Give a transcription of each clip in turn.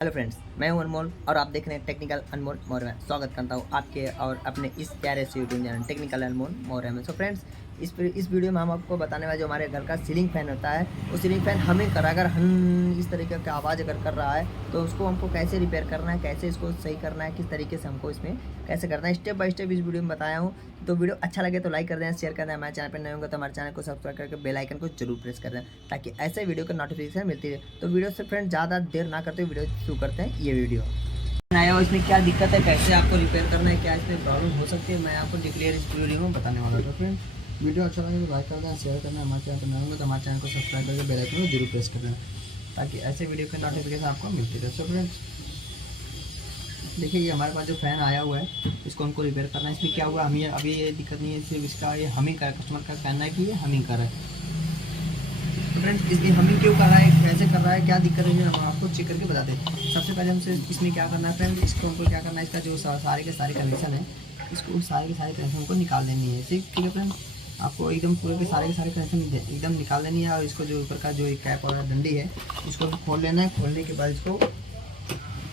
Hello friends, मैं हूं अनमोल और आप देख रहे हैं टेक्निकल अनमोल मौर्य में। स्वागत करता हूं आपके और अपने इस प्यारे से यूट्यूब चैनल टेक्निकल अनमोल मौर्य में। सो फ्रेंड्स, इस वीडियो में हम आपको बताने वाले जो हमारे घर का सीलिंग फैन होता है, वो सीलिंग फैन हमिंग कर रहा है। अगर हम इस तरीके की आवाज़ अगर कर रहा है तो उसको हमको कैसे रिपेयर करना है, कैसे इसको सही करना है, किस तरीके से हमको इसमें कैसे करना है, स्टेप बाय स्टेप इस वीडियो में बताया हूँ। तो वीडियो अच्छा लगे तो लाइक कर दें, शेयर कर दें। हमारे चैनल पर नए होंगे तो हमारे चैनल को सब्सक्राइब करके बेल आइकन को जरूर प्रेस कर दें, ताकि ऐसे वीडियो की नोटिफिकेशन मिलती रहे। तो वीडियो से फ्रेंड ज़्यादा देर ना करते हुए वीडियो शुरू करते हैं। ये वीडियो नया हो, इसमें क्या दिक्कत है, कैसे आपको रिपेयर करना है, क्या इसमें प्रॉब्लम हो सकती है, मैं आपको डिक्लेयर इस वीडियो में बताने वाला था। फ्रेंड, वीडियो अच्छा लगे तो लाइक कर दें, शेयर करना। हमारे चैनल पर नए होंगे तो हमारे चैनल को सब्सक्राइब करके बेल आइकन को जरूर प्रेस कर दें, ताकि ऐसे वीडियो के नोटिफिकेशन आपको मिलती रहे। सो फ्रेंड्स, देखिए ये हमारे पास जो फ़ैन आया हुआ है, इसको हमको रिपेयर करना है। इसमें क्या हुआ, हमें अभी ये दिक्कत नहीं है, सिर्फ इसका ये हमिंग का कस्टमर का कहना है कि ये हमिंग कर रहा है। तो फ्रेंड्स, इसकी हमिंग क्यों कर रहा है, कैसे कर रहा है, क्या दिक्कत है, हम आपको चेक करके बताते हैं। सबसे पहले हमसे इसमें क्या करना है फ्रेंड, इसको हमको क्या करना है, इसका जो सारे के सारे कनेक्शन है, इसको सारे के सारे कनेक्शन को निकाल देनी है। ठीक है फ्रेंड, आपको एकदम पूरे के सारे कनेक्शन एकदम निकाल देनी है। और इसको जो ऊपर का जो कैप और डंडी है, इसको खोल लेना है। खोलने के बाद इसको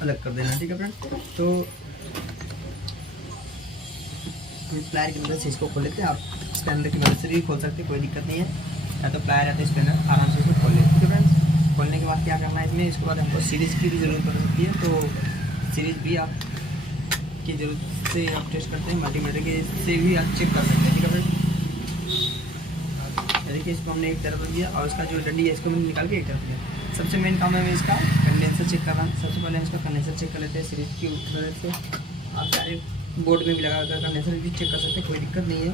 अलग कर देना है। ठीक है फ्रेंड, तो प्लायर की मदद से इसको खोल लेते हैं। आप स्पैनर की मदद से भी खोल सकते हैं, कोई दिक्कत नहीं है। या तो प्लायर या तो स्पैनर, आराम से इसको खोल लेते हैं। ठीक है फ्रेंड्स, खोलने के बाद क्या करना है इसमें, इसके बाद हमको सीरीज़ की भी ज़रूरत पड़ सकती है। तो सीरीज़ भी आप की ज़रूरत से आप टेस्ट करते हैं, मल्टीमीटर के से भी आप चेक कर सकते हैं। ठीक है फ्रेंड्स, देखिए इसको हमने एक तरफ दिया और इसका जो डंडी है इसको मैंने निकाल के एक तरफ दिया। सबसे मेन काम है इसका कंडेंसर चेक करना। सबसे पहले इसका कंडेंसर चेक कर लेते हैं सीरीज़ की मदद से। आप सारे बोर्ड में भी लगा कर कंडेंसर भी चेक कर सकते हैं, कोई दिक्कत नहीं है।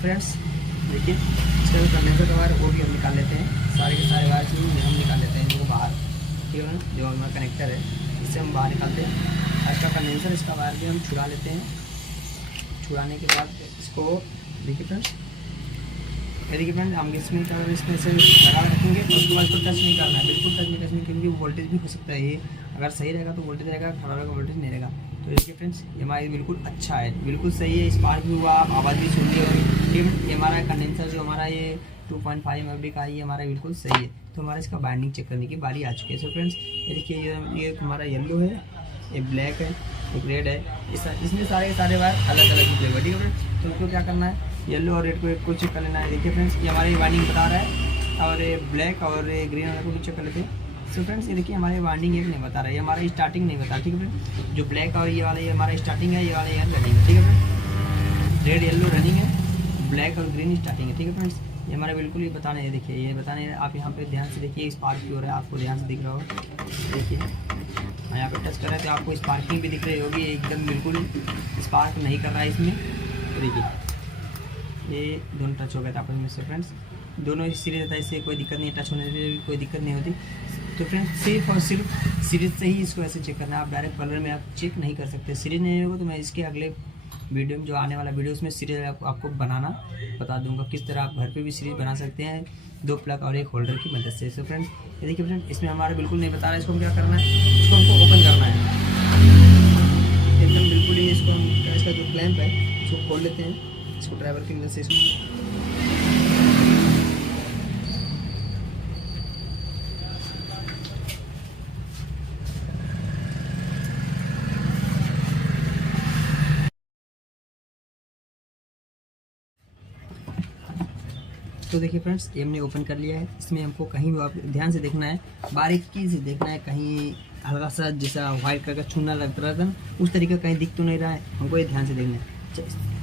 फ्रेंड्स, देखिए इसका जो कंडेंसर का वायर वो भी हम निकाल लेते हैं। सारे के सारे वायर हम निकाल लेते हैं इनको बाहर। ठीक है ना, जो हमारा कनेक्टर है इससे हम बाहर निकालते हैं। इसका कंडेंसर, इसका वायर भी हम छुड़ा लेते हैं। छुड़ाने के बाद इसको देखिए फ्रेंड्स, हम इसमें क्या इसमें से लगा रखेंगे और उसके बाद इसको टच नहीं करना है, बिल्कुल टच नहीं करना, क्योंकि वोल्टेज भी हो सकता है। ये अगर सही रहेगा तो वोल्टेज रहेगा, खराब रहेगा वोल्टेज नहीं रहेगा। तो देखिए फ्रेंड्स, ये हमारी बिल्कुल अच्छा है, बिल्कुल सही है। स्पार्क भी हुआ, आप आवाज़ भी सुन ली। और ये हमारा कंडेंसर जो हमारा ये 2.5 MFD का ये हमारा बिल्कुल सही है। तो हमारा इसका बाइंडिंग चेक करने की बारी आ चुकी है। सो फ्रेंड्स, ये देखिए ये हमारा येलो है, एक ब्लैक है, एक रेड है। इसमें सारे सारे वायर अलग अलग ही फ्लेवर। ठीक है फ्रेंड्स, तो उसको क्या करना है, येलो और रेड को एक को चेक कर लेना है। देखिए फ्रेंड्स, ये हमारी वाइंडिंग बता रहा है, और ये ब्लैक और ये ग्रीन वाले को भी चेक कर लेते हैं। सो फ्रेंड्स, ये देखिए हमारे वाइंडिंग एक नहीं बता रहा है, ये हमारा स्टार्टिंग नहीं बता। ठीक है फ्रेंड्स, जो ब्लैक और ये वाला ये हमारा स्टार्टिंग है, ये वाला ये रनिंग है। ठीक है फ्रेंड्स, रेड येलो रनिंग है, ब्लैक और ग्रीन स्टार्टिंग है। ठीक है फ्रेंड्स, ये हमारा बिल्कुल ये बताने हैं। देखिए ये बताने हैं, आप यहाँ पे ध्यान से देखिए, स्पार्क की हो रहा है, आपको ध्यान से दिख रहा होगा। देखिए मैं यहाँ पे टच कर रहा है तो आपको स्पार्किंग भी दिख रही होगी, एकदम बिल्कुल स्पार्क नहीं कर रहा है इसमें। तो देखिए ये दोनों टच हो गए थे आपस में से। फ्रेंड्स, दोनों सीरीज रहता है, इससे कोई दिक्कत नहीं है, टच होने से कोई दिक्कत नहीं होती। तो फ्रेंड्स, सिर्फ और सिर्फ सीरीज से ही इसको ऐसे चेक करना है। आप डायरेक्ट कलर में आप चेक नहीं कर सकते। सीरीज नहीं होगा तो मैं इसके अगले वीडियो में, जो आने वाला वीडियो, उसमें सीरीज आपको बनाना बता दूंगा, किस तरह आप घर पे भी सीरीज बना सकते हैं 2 प्लग और एक होल्डर की मदद से। सो फ्रेंड्स, ये देखिए फ्रेंड्स, इसमें हमारा बिल्कुल नहीं बता रहा है। इसको हम क्या करना है, इसको हमको ओपन करना है एकदम बिल्कुल ही। इसको हम इसका जो क्लैंप है इसको खोल लेते हैं, इसको ड्राइवर की मदद से इसको तो देखिए फ्रेंड्स, ये हमने ओपन कर लिया है। इसमें हमको कहीं भी आप ध्यान से देखना है, बारीकी से देखना है, कहीं हल्का सा जैसा व्हाइट कलर का चूना लग रहा था उस तरीके का कहीं दिख तो नहीं रहा है, हमको ये ध्यान से देखना है।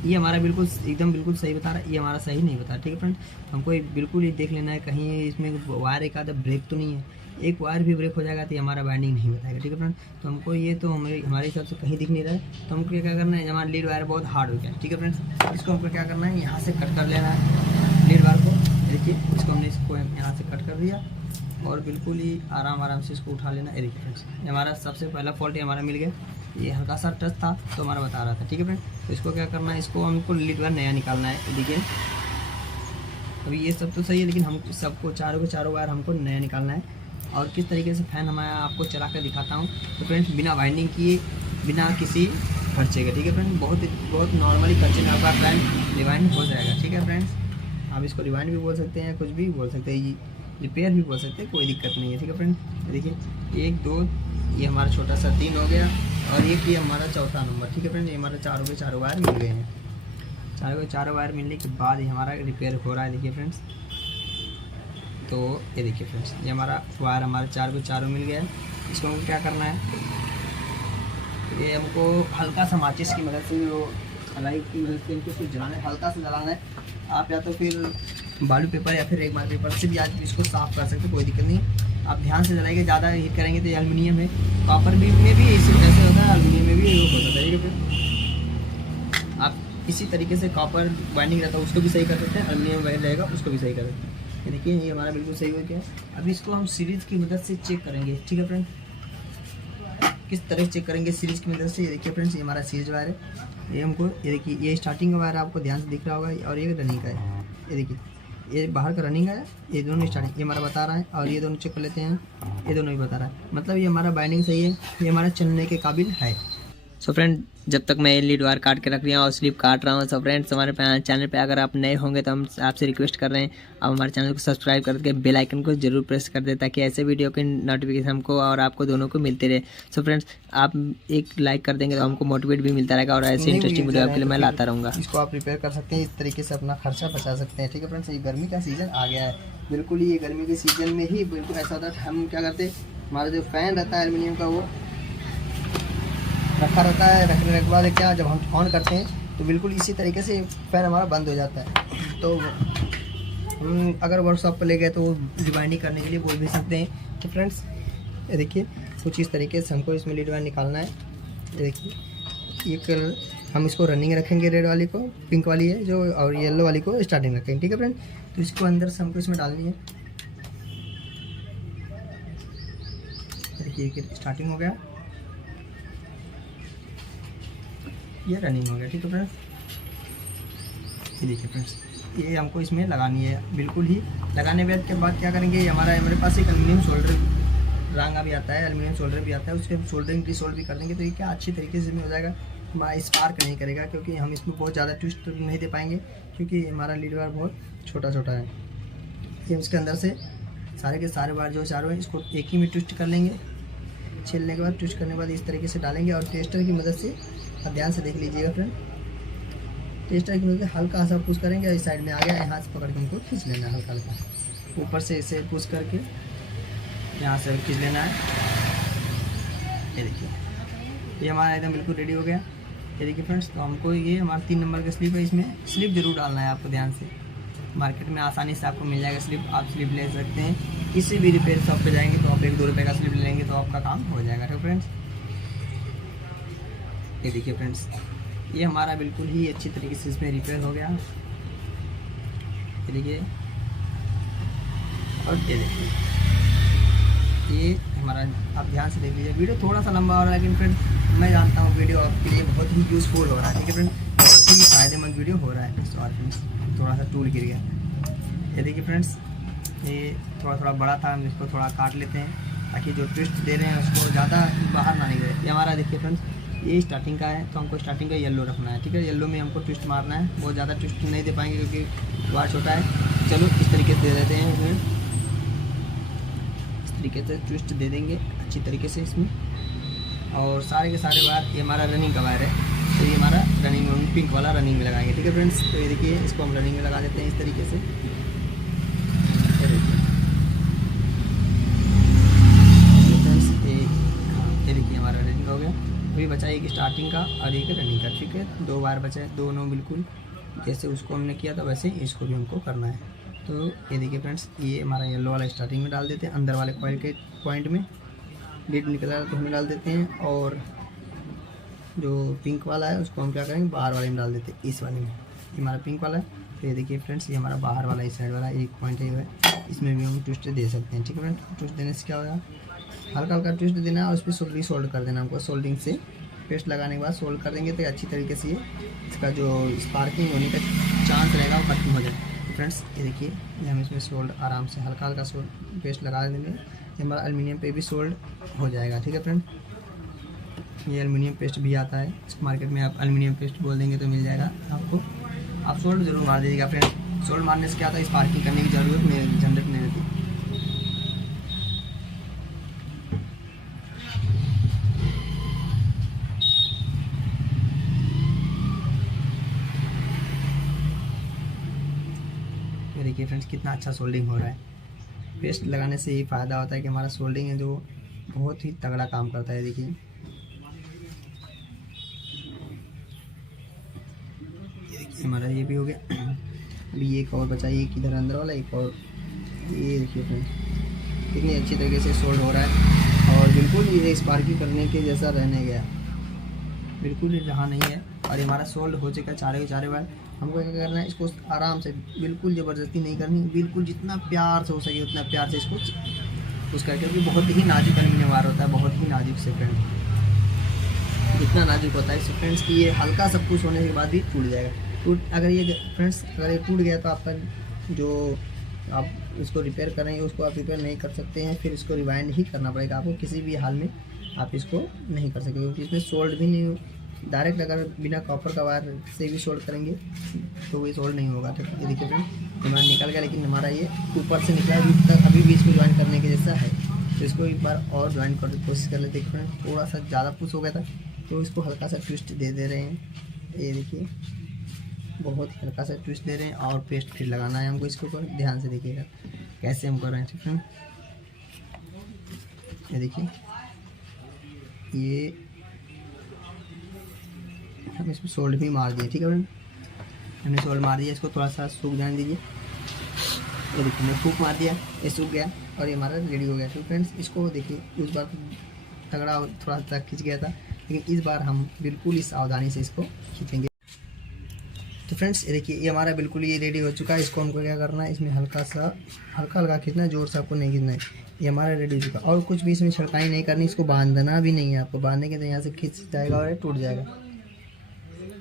ये हमारा बिल्कुल एकदम बिल्कुल सही बता रहा है, ये हमारा सही नहीं बता। ठीक है फ्रेंड, हमको ये बिल्कुल ही देख लेना है, कहीं इसमें वायर एक आधा ब्रेक तो नहीं है। एक वायर भी ब्रेक हो जाएगा तो हमारा बाइंडिंग नहीं बताएगा। ठीक है फ्रेंड, तो हमको ये तो हमारे हिसाब से कहीं दिख नहीं रहा है। तो हमको क्या करना है, हमारा लीड वायर बहुत हार्ड हो गया। ठीक है फ्रेंड्स, इसको हमको क्या करना है, यहाँ से कट कर लेना है लीड वायर को। देखिए इसको हमने इसको यहाँ से कट कर दिया और बिल्कुल ही आराम से इसको उठा लेना। देखिए फ्रेंड्स, हमारा सबसे पहला फॉल्ट हमारा मिल गया। ये हल्का सा टच था तो हमारा बता रहा था। ठीक है फ्रेंड, तो इसको क्या करना है, इसको हमको लीड वायर नया निकालना है। देखिए अभी ये सब तो सही है, लेकिन हम सबको चारों वायर हमको नया निकालना है। और किस तरीके से फ़ैन हमारा आपको चला कर दिखाता हूँ। तो फ्रेंड्स, बिना वाइंडिंग किए, बिना किसी खर्चे के। ठीक है फ्रेंड, बहुत नॉर्मली खर्चे में आपका फैन रिवाइंड हो जाएगा। ठीक है फ्रेंड्स, आप इसको रिवाइंड भी बोल सकते हैं, कुछ भी बोल सकते हैं, रिपेयर भी बोल सकते हैं, कोई दिक्कत नहीं है। ठीक है फ्रेंड, देखिए 1 2 ये हमारा छोटा सा 3 हो गया और ये हमारा चौथा नंबर। ठीक है फ्रेंड्स, ये हमारे चारों के चारों वायर मिल गए हैं। चारों के चारों वायर मिलने के बाद ये हमारा रिपेयर हो रहा है। देखिए फ्रेंड्स, तो ये देखिए फ्रेंड्स, ये हमारा वायर हमारे चारों के चारों मिल गया है। इसको हमको क्या करना है, ये हमको हल्का सा माचिस की मदद से, जो लाइट की मदद से इनको कुछ जलाना है, हल्का सा जलाना है। आप या तो फिर बालू पेपर या फिर एक बार पेपर से भी आज इसको साफ़ कर सकते हैं, कोई दिक्कत नहीं। आप ध्यान से जलाएंगे, ज़्यादा हीट करेंगे तो एल्युमिनियम है, कॉपर भी में भी इसी ऐसे होता है, एल्युमिनियम में भी ये होता है। फिर आप इसी तरीके से कॉपर वाइंडिंग रहता है उसको भी सही कर सकते हैं, एल्युमिनियम वायर रहेगा उसको भी सही कर सकते हैं। ये देखिए, ये हमारा बिल्कुल सही हो गया। अब इसको हम सीरीज़ की मदद से चेक करेंगे। ठीक है फ्रेंड, किस तरह से चेक करेंगे सीरीज़ की मदद से। ये देखिए फ्रेंड्स, ये हमारा सीरीज वायर है। ये हमको, ये देखिए, ये स्टार्टिंग का वायर आपको ध्यान से दिख रहा होगा और ये रनिंग का है। ये देखिए, ये बाहर का रनिंग है, ये दोनों स्टार्टिंग, ये हमारा बता रहा है और ये दोनों चेक कर लेते हैं, ये दोनों भी बता रहा है। मतलब ये हमारा बाइंडिंग सही है, ये हमारा चलने के काबिल है। सो फ्रेंड, जब तक मैं लीड वायर काट के रख रहा हूँ और स्लिप काट रहा हूँ, सो फ्रेंड्स हमारे चैनल पे अगर आप नए होंगे तो हम आपसे रिक्वेस्ट कर रहे हैं आप हमारे चैनल को सब्सक्राइब करके बेल आइकन को जरूर प्रेस कर दें, ताकि ऐसे वीडियो की नोटिफिकेशन हमको और आपको दोनों को मिलते रहे। सो फ्रेंड्स, आप एक लाइक कर देंगे तो हमको मोटिवेट भी मिलता रहेगा और ऐसे इंटरेस्टिंग वीडियो आपके लिए मैं लाता रहूँगा। इसको आप रिपेयर कर सकते हैं, इस तरीके से अपना खर्चा बचा सकते हैं। ठीक है फ्रेंड्स, ये गर्मी का सीज़न आ गया है, बिल्कुल ये गर्मी के सीज़न में ही बिल्कुल ऐसा होता है। हम क्या करते हैं, हमारा जो फ़ैन रहता है एल्युमिनियम का, वो रखा रहता है, रखने के बाद क्या, जब हम ऑन करते हैं तो बिल्कुल इसी तरीके से फ़ैन हमारा बंद हो जाता है। तो हम अगर वर्कशॉप पर ले गए तो वो डिवाइंडिंग करने के लिए बोल भी सकते हैं। तो फ्रेंड्स, ये देखिए, कुछ इस तरीके से हमको इसमें लीड वायर निकालना है। ये देखिए, ये कलर हम इसको रनिंग रखेंगे, रेड वाली को, पिंक वाली है जो, और येलो वाली को स्टार्टिंग रखेंगे। ठीक है फ्रेंड, तो इसको अंदर से हमको इसमें डालनी है। देखिए, स्टार्टिंग हो गया, ये रनिंग हो गया। ठीक है फ्रेंड्स, ये देखिए फ्रेंड्स, ये हमको इसमें लगानी है। बिल्कुल ही लगाने के बाद क्या करेंगे, ये हमारे पास एक एल्युमिनियम सोल्डर रंगा भी आता है, एल्युमिनियम सोल्डर भी आता है, उसके हम सोल्डरिंग डिसोल्ड भी कर देंगे। तो ये क्या अच्छी तरीके से इसमें हो जाएगा, हमारा स्पार्क नहीं करेगा, क्योंकि हम इसमें बहुत ज़्यादा ट्विस्ट नहीं दे पाएंगे, क्योंकि हमारा लीड वायर बहुत छोटा छोटा है। ये इसके अंदर से सारे के सारे वायर जो चारों हैं इसको एक ही में ट्विस्ट कर लेंगे। छीलने के बाद, ट्विस्ट करने के बाद इस तरीके से डालेंगे और टेस्टर की मदद से, आप ध्यान से देख लीजिएगा फ्रेंड, टेस्टर की मदद से हल्का सा पुश करेंगे, इस साइड में आ गया, यहाँ से पकड़ के हमको खींच लेना है, हल्का हल्का ऊपर से इसे पुश करके यहाँ से खींच लेना है। ये देखिए, ये हमारा एकदम बिल्कुल रेडी हो गया। ये देखिए फ्रेंड्स, तो हमको ये हमारा 3 नंबर का स्लिप है, इसमें स्लिप जरूर डालना है आपको ध्यान से। मार्केट में आसानी से आपको मिल जाएगा स्लिप, आप स्लिप ले सकते हैं। किसी भी रिपेयर शॉप पे जाएंगे तो आप 1-2 रुपये का स्लिप ले लेंगे तो आपका काम हो जाएगा। तो फ्रेंड्स, ये देखिए फ्रेंड्स, ये हमारा बिल्कुल ही अच्छी तरीके से इसमें रिपेयर हो गया। ये देखिए, और ये देखिए, ये हमारा, आप ध्यान से देख लीजिए। वीडियो थोड़ा सा लंबा हो रहा है, लेकिन फ्रेंड मैं जानता हूँ वीडियो आपके लिए बहुत ही यूज़फुल हो रहा है। ठीक है फ्रेंड, बहुत ही फ़ायदेमंद वीडियो हो रहा है। और फ्रेंड्स, थोड़ा सा टूल गिर गया। ये देखिए फ्रेंड्स, ये थोड़ा थोड़ा बड़ा था, हम इसको थोड़ा काट लेते हैं ताकि जो ट्विस्ट दे रहे हैं उसको ज़्यादा बाहर ना निकले। ये हमारा देखिए फ्रेंड्स, ये स्टार्टिंग का है, तो हमको स्टार्टिंग का येलो रखना है। ठीक है, येलो में हमको ट्विस्ट मारना है, बहुत ज़्यादा ट्विस्ट नहीं दे पाएंगे क्योंकि वायर छोटा है। चलो इस तरीके से दे देते हैं, फिर इस तरीके से ट्विस्ट दे देंगे अच्छी तरीके से इसमें। और सारे के सारे वायर, ये हमारा रनिंग का वायर है, तो ये हमारा रनिंग में, पिंक वाला रनिंग में लगाएंगे। ठीक है फ्रेंड्स, तो ये देखिए, इसको हम रनिंग में लगा देते हैं इस तरीके से। ये देखिए, हमारा रनिंग हो गया। अभी बचा एक स्टार्टिंग का और एक रनिंग का। ठीक है, 2 वायर बचे, दोनों बिल्कुल जैसे उसको हमने किया था वैसे इसको भी हमको करना है। तो ये देखिए फ्रेंड्स, ये हमारा येलो वाला स्टार्टिंग में डाल देते हैं, अंदर वाले कॉइल के पॉइंट में लीड निकला तो हमें डाल देते हैं, और जो पिंक वाला है उसको हम क्या करेंगे, बाहर वाले में डाल देते हैं, इस वाले में। ये हमारा पिंक वाला है। तो ये देखिए फ्रेंड्स, ये हमारा बाहर वाला, इस साइड वाला एक पॉइंट है, इसमें भी हम ट्विस्ट दे सकते हैं। ठीक है फ्रेंड, ट्विस्ट देने से क्या होगा, हल्का हल्का ट्विस्ट देना है और उस पर सोल्ड कर देना हमको। सोल्डिंग से पेस्ट लगाने के बाद सोल्ड कर देंगे तो अच्छी तरीके से इसका जो स्पार्किंग होने का चांस रहेगा वो खत्म हो जाए। फ्रेंड्स, ये देखिए, ये हम इसमें सोल्ड आराम से हल्का हल्का सोल्ड पेस्ट लगा देंगे, ये हमारा एल्युमिनियम पे भी सोल्ड हो जाएगा। ठीक है फ्रेंड, ये एल्युमिनियम पेस्ट भी आता है, मार्केट में आप एल्युमिनियम पेस्ट बोल देंगे तो मिल जाएगा आपको। आप सोल्ड जरूर मार दीजिएगा फ्रेंड, सोल्ड मारने से क्या होता है, स्पार्किंग करने की ज़रूरत नहीं, जनरेट नहीं रहती। देखिए फ्रेंड्स कितना अच्छा सोल्डिंग हो रहा है। पेस्ट लगाने से ये फ़ायदा होता है कि हमारा सोल्डिंग है जो बहुत ही तगड़ा काम करता है। देखिए हमारा ये भी हो गया। अभी एक और बचा, एक इधर अंदर वाला, एक और ये देखिए फ्रेंड्स कितनी अच्छी तरीके से सोल्ड हो रहा है और बिल्कुल ये स्पार्की करने के जैसा रहने गया, बिल्कुल ही रहा नहीं है। और हमारा सोल्ड हो चुका चारे के चारे बार। हमको क्या करना है, इसको आराम से, बिल्कुल ज़बरदस्ती नहीं करनी, बिल्कुल जितना प्यार से हो सके उतना प्यार से इसको उसका, क्योंकि बहुत ही नाजुक एल्युमिनियम वायर होता है, बहुत ही नाजुक से फ्रेंड, इतना नाजुक होता है इससे फ्रेंड्स कि ये हल्का सब कुछ होने के बाद भी टूट जाएगा। अगर ये फ्रेंड्स अगर ये टूट गया तो आपका जो आप इसको रिपेयर करेंगे उसको आप रिपेयर नहीं कर सकते हैं, फिर इसको रिवाइंड ही करना पड़ेगा आपको। किसी भी हाल में आप इसको नहीं कर सकते क्योंकि इसमें सोल्ड भी नहीं, डायरेक्ट अगर बिना कॉपर का वायर से भी सोल्ड करेंगे तो ये सोल्ड नहीं होगा। तो ये देखिए फ्रेंड हमारा निकल गया, लेकिन हमारा ये ऊपर से निकला अभी भी इसको ज्वाइन करने के जैसा है। तो इसको एक बार और ज्वाइन करने की कोशिश कर लेते हैं फ्रेंड। थोड़ा सा ज़्यादा पुश हो गया था तो इसको हल्का सा ट्विस्ट दे रहे हैं। ये देखिए बहुत ही हल्का सा ट्विस्ट दे रहे हैं और पेस्ट फिर लगाना है हमको। इसके ऊपर ध्यान से देखिएगा कैसे हम कर रहे हैं, ठीक है। ये देखिए ये हम इसमें सोल्ड भी मार दिए, ठीक है फ्रेंड, हमने सोल्ड मार दिया। इसको थोड़ा सा सूख जाने दीजिए। ये देखिए मैं फूक मार दिया, ये सूख गया और ये हमारा रेडी हो गया। तो फ्रेंड्स इसको देखिए उस बार तगड़ा थोड़ा सा खींच गया था, लेकिन इस बार हम बिल्कुल ही सावधानी से इसको खींचेंगे। तो फ्रेंड्स ये देखिए ये हमारा बिल्कुल ये रेडी हो चुका है। इसको हमको क्या करना है, इसमें हल्का हल्का खींचना है, जोर से आपको नहीं खींचना है। ये हमारा रेडी हो चुका और कुछ भी इसमें छिड़काई नहीं करनी, इसको बांधना भी नहीं है आपको। बांधने के तो यहाँ से खींच जाएगा और टूट जाएगा,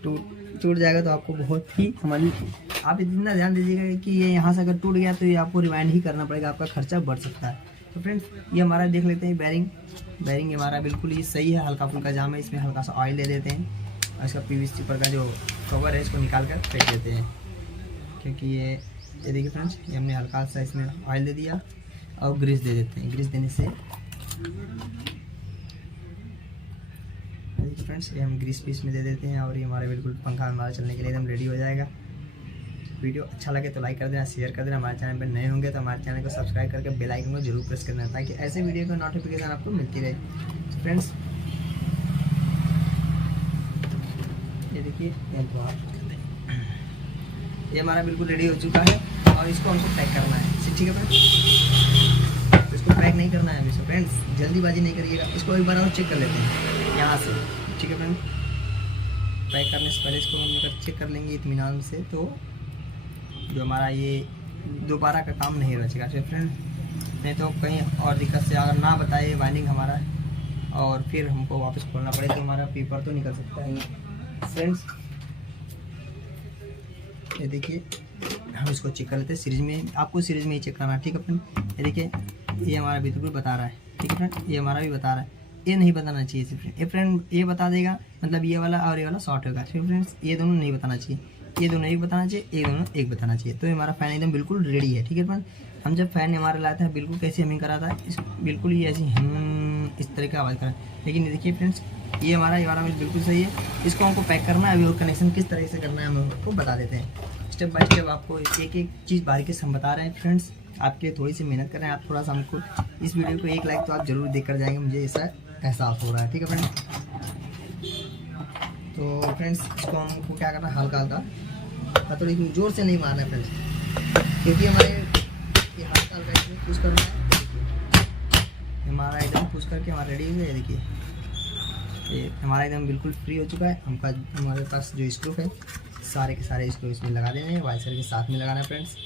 टूट जाएगा। तो आपको बहुत ही हमारी, आप इतना ध्यान दीजिएगा कि ये यहाँ से अगर टूट गया तो ये आपको रिवाइंड ही करना पड़ेगा, आपका खर्चा बढ़ सकता है। तो फ्रेंड्स ये हमारा देख लेते हैं बैरिंग हमारा बिल्कुल ही सही है, हल्का फुल्का जाम है। इसमें हल्का सा ऑयल ले लेते हैं और इसका पीवीसी पर का जो कवर है इसको निकाल कर फेंक देते हैं, क्योंकि ये देखिए फ्रेंड्स ये हमने हल्का सा इसमें ऑयल दे दिया और ग्रीस दे देते हैं। ग्रीस देने से देखिए फ्रेंड्स ये हम ग्रीस पीस में दे देते हैं और ये हमारे बिल्कुल पंखा हमारा चलने के लिए एकदम रेडी हो जाएगा। वीडियो अच्छा लगे तो लाइक कर देना, शेयर कर देना। हमारे चैनल पर नए होंगे तो हमारे चैनल को सब्सक्राइब करके बेल आइकन को जरूर प्रेस करना ताकि ऐसे वीडियो का नोटिफिकेशन आपको मिलती रहे। फ्रेंड्स ये देखिए ये हमारा बिल्कुल रेडी हो चुका है और इसको हमको पैक करना है, ठीक है फ्रेंड्स। तो इसको पैक नहीं करना है अभी से फ्रेंड्स, जल्दीबाजी नहीं करिएगा। इसको एक बार और चेक कर लेते हैं यहाँ से, ठीक है फ्रेंड्स। पैक करने से पहले इसको हम अगर चेक कर लेंगे इत्मीनान से तो जो हमारा ये दोबारा का काम नहीं बचेगा, ठीक है फ्रेंड। नहीं तो कहीं और दिक्कत से अगर ना बताए वाइंडिंग हमारा और फिर हमको वापस खोलना पड़े तो हमारा पेपर तो निकल सकता है फ्रेंड्स। ये देखिए हम इसको चेक कर लेते हैं सीरीज में, आपको सीरीज में ही चेक करना है, ठीक है फ्रेंड। ये देखिए ये हमारा बिल्कुल बता रहा है, ठीक है फ्रेंड। ये हमारा भी बता रहा है, ये नहीं बताना चाहिए सिर्फ ये फ्रेंड, ये बता देगा मतलब ये वाला और ये वाला शॉर्ट होगा, ठीक है फ्रेंड्स। ये दोनों नहीं बताना चाहिए, ये दोनों एक बताना चाहिए, ये दोनों एक बताना चाहिए। तो हमारा फ़ैन एकदम बिल्कुल रेडी है, ठीक है फ्रेंड। हम जब फ़ैन हमारा लाया था बिल्कुल कैसे हमिंग करा था, इस बिल्कुल ही ऐसी हम इस तरह का आवाज़ करा। लेकिन देखिए फ्रेंड्स ये हमारा बिल्कुल सही है। इसको हमको पैक करना है, अभी और कनेक्शन किस तरह से करना है हम आपको बता देते हैं। स्टेप बाय स्टेप आपको एक एक चीज़ बारीकी से हम बता रहे हैं फ्रेंड्स। आपके लिए थोड़ी सी मेहनत कर रहे हैं, आप थोड़ा सा हमको इस वीडियो को एक लाइक तो आप जरूर देख कर जाएंगे, मुझे ऐसा एहसास हो रहा है, ठीक है फ्रेंड्स। तो फ्रेंड्स इसको हमको क्या करना है, हल्का हल्का थोड़ी जोर से नहीं मारना है फ्रेंड्स, क्योंकि हमारे ये हल्का हल्का इसमें पुश करना है। हमारा एकदम पुश करके हमारा रेडी हो गया। देखिए ये हमारा एकदम बिल्कुल फ्री हो चुका है। हमारे पास जो स्क्रू है सारे के सारे स्क्रू इसमें लगा देने हैं, वाइसर के साथ में लगाना है फ्रेंड्स।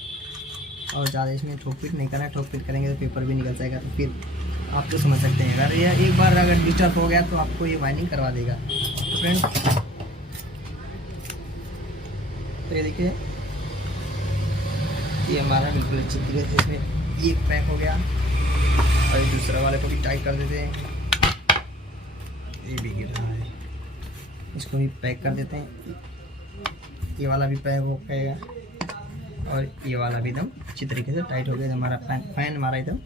और ज़्यादा इसमें ठोक पीट नहीं करना है, ठोक पीट करेंगे तो पेपर भी निकल जाएगा, तो फिर आप तो समझ सकते हैं। अगर ये एक बार अगर डिस्टर्ब हो गया तो आपको ये वाइंडिंग करवा देगा। तो फ्रेंड्स तो ये देखिए ये हमारा बिल्कुल अच्छी तरीके से इसमें ये पैक हो गया और दूसरा वाले को भी टाइट कर देते हैं। ये भी गिर रहा है, इसको भी पैक कर देते हैं। ये वाला भी पैक हो गया और ये वाला भी एकदम अच्छी तरीके से टाइट हो गया। हमारा फैन हमारा एकदम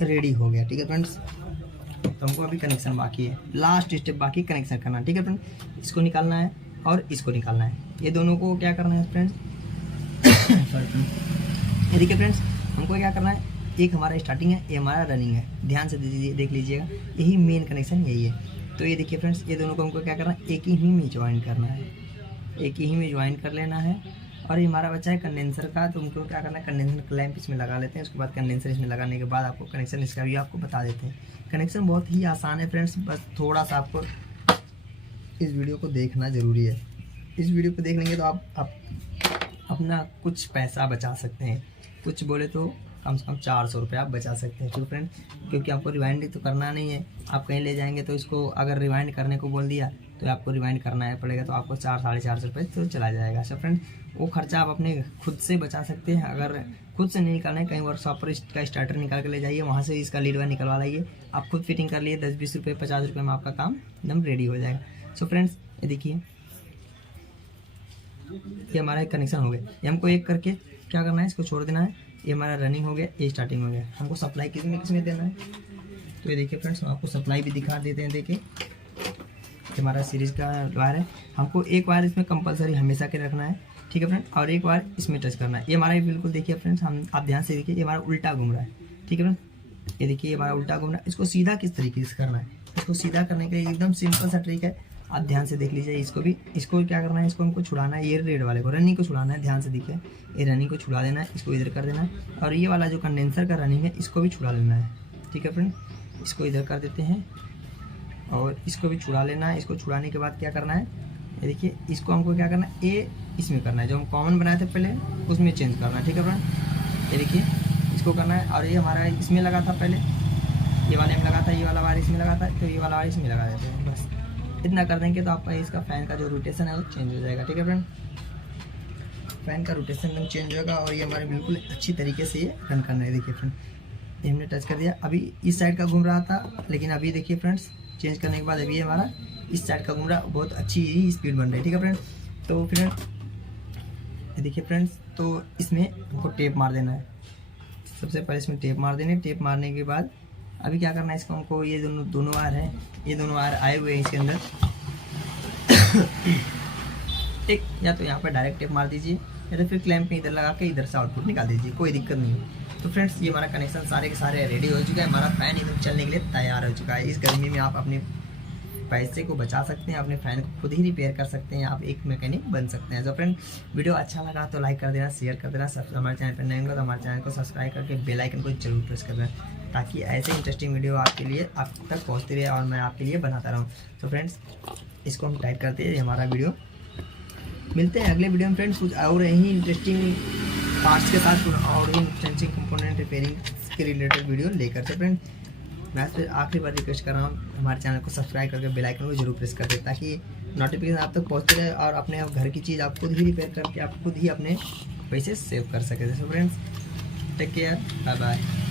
रेडी हो गया, ठीक है फ्रेंड्स। तो हमको अभी कनेक्शन बाकी है, लास्ट स्टेप बाकी कनेक्शन करना, ठीक है फ्रेंड। इसको निकालना है और इसको निकालना है, ये दोनों को क्या करना है फ्रेंड्स ये देखिए फ्रेंड्स, हमको क्या करना है, एक हमारा स्टार्टिंग है, ये हमारा रनिंग है, ध्यान से देख लीजिएगा, यही मेन कनेक्शन यही है। तो ये देखिए फ्रेंड्स, ये दोनों को हमको क्या करना है, एक ही में ज्वाइन करना है, एक ही में ज्वाइन कर लेना है। और ये हमारा बच्चा है कंडेंसर का, तो हमको क्या करना है, कंडेंसर क्लैंप इसमें लगा लेते हैं। उसके बाद कंडेंसर इसमें लगाने के बाद आपको कनेक्शन इसका भी आपको बता देते हैं। कनेक्शन बहुत ही आसान है फ्रेंड्स, बस थोड़ा सा आपको इस वीडियो को देखना ज़रूरी है। इस वीडियो को देख लेंगे तो आप अपना कुछ पैसा बचा सकते हैं, कुछ बोले तो कम से कम 400 रुपये आप बचा सकते हैं। तो फ्रेंड, क्योंकि आपको रिवाइंड तो करना नहीं है, आप कहीं ले जाएंगे तो इसको अगर रिवाइंड करने को बोल दिया तो आपको रिवाइंड करना है पड़ेगा, तो आपको 400-450 रुपये तो चला जाएगा। अच्छा फ्रेंड, वो खर्चा आप अपने खुद से बचा सकते हैं। अगर खुद से नहीं निकालना है, कहीं वर्कशॉप पर इसका स्टार्टर निकाल के ले जाइए, वहाँ से इसका लीड वायर निकलवा लाइए, आप खुद फिटिंग कर लिए, 10-20 रुपये 50 रुपये में आपका काम एकदम रेडी हो जाएगा। सो फ्रेंड्स, ये देखिए, ये हमारा एक कनेक्शन हो गया। ये हमको एक करके क्या करना है, इसको छोड़ देना है। ये हमारा रनिंग हो गया, ये स्टार्टिंग हो गया। हमको सप्लाई किस में देना है, तो ये देखिए फ्रेंड्स, हम आपको सप्लाई भी दिखा देते हैं। देखिए, हमारा सीरीज का वायर है, हमको एक वायर इसमें कंपलसरी हमेशा के रखना है, ठीक है फ्रेंड, और एक वायर इसमें टच करना है। ये हमारा बिल्कुल देखिए फ्रेंड्स, हम आप ध्यान से देखिए, ये हमारा उल्टा घूम रहा है, ठीक है फ्रेंड, ये देखिए, ये हमारा उल्टा घूम रहा है। इसको सीधा किस तरीके से करना है, इसको सीधा करने के लिए एकदम सिंपल सा ट्रिक है, आप ध्यान से देख लीजिए। इसको भी, इसको क्या करना है, इसको हमको छुड़ाना है, ये रेड वाले को, रनिंग को छुड़ाना है। ध्यान से देखिए, ये रनिंग को छुड़ा देना है, इसको इधर कर देना है, और ये वाला जो कंडेंसर का रनिंग है इसको भी छुड़ा लेना है, ठीक है फ्रेंड। इसको इधर कर देते हैं और इसको भी छुड़ा लेना है। इसको छुड़ाने के बाद क्या करना है, ये देखिए, इसको हमको क्या करना है, ये इसमें करना है, जो हम कॉमन बनाए थे पहले उसमें चेंज करना है, ठीक है फ्रेंड। ये देखिए, इसको करना है, और ये हमारा इसमें लगा था पहले, ये वाले में लगा था, ये वाला वायर इसमें लगा था, तो ये वाला वायर इसमें लगा देते हैं। बस इतना कर देंगे तो आपका इसका फ़ैन का जो रोटेशन है वो चेंज हो जाएगा, ठीक है फ्रेंड। फ़ैन का रोटेशन एकदम चेंज होगा और ये हमारे बिल्कुल अच्छी तरीके से ये रन करना है। देखिए फ्रेंड, ये हमने टच कर दिया, अभी इस साइड का घूम रहा था, लेकिन अभी देखिए फ्रेंड्स, चेंज करने के बाद अभी हमारा इस साइड का घूम रहा, बहुत अच्छी ही स्पीड बन रही है, ठीक है फ्रेंड। तो फ्रेंड, ये देखिए फ्रेंड्स, तो इसमें हमको टेप मार देना है। सबसे पहले इसमें टेप मार देने, टेप मारने के बाद अभी क्या करना है, इसको हमको ये दोनों वायर है, ये दोनों वायर आए हुए हैं इसके अंदर, ठीक, या तो यहाँ पर डायरेक्ट टेप मार दीजिए, या तो फिर क्लैंप में इधर लगा के इधर से आउटपुट निकाल दीजिए, कोई दिक्कत नहीं है। तो फ्रेंड्स, ये हमारा कनेक्शन सारे के सारे रेडी हो चुका है, हमारा फ़ैन एकदम चलने के लिए तैयार हो चुका है। इस गर्मी में आप अपने पैसे को बचा सकते हैं, अपने फ़ैन को खुद ही रिपेयर कर सकते हैं, आप एक मैकेनिक बन सकते हैं। तो फ्रेंड, वीडियो अच्छा लगा तो लाइक कर देना, शेयर कर देना, हमारे चैनल पर नए होंगे तो हमारे चैनल को सब्सक्राइब करके बेल आइकन को जरूर प्रेस कर देना, ताकि ऐसे इंटरेस्टिंग वीडियो आपके लिए आप तक पहुँचती रहे और मैं आपके लिए बनाता रहूँ। तो फ्रेंड्स, इसको हम टाइप करते हैं, हमारा वीडियो, मिलते हैं अगले वीडियो में फ्रेंड्स, कुछ और यही इंटरेस्टिंग पार्ट्स के साथ और ही इंटरेस्टिंग कंपोनेंट रिपेयरिंग के रिलेटेड वीडियो लेकर। तो फ्रेंड, मैं आपसे आखिरी बार रिक्वेस्ट कर रहा हूँ, हमारे चैनल को सब्सक्राइब करके बेल आइकन को जरूर प्रेस कर दें, ताकि नोटिफिकेशन आप तक पहुँचते रहे और अपने घर की चीज़ आप खुद ही रिपेयर करके आप खुद ही अपने पैसे सेव कर सकें। तो friends, take care, bye bye.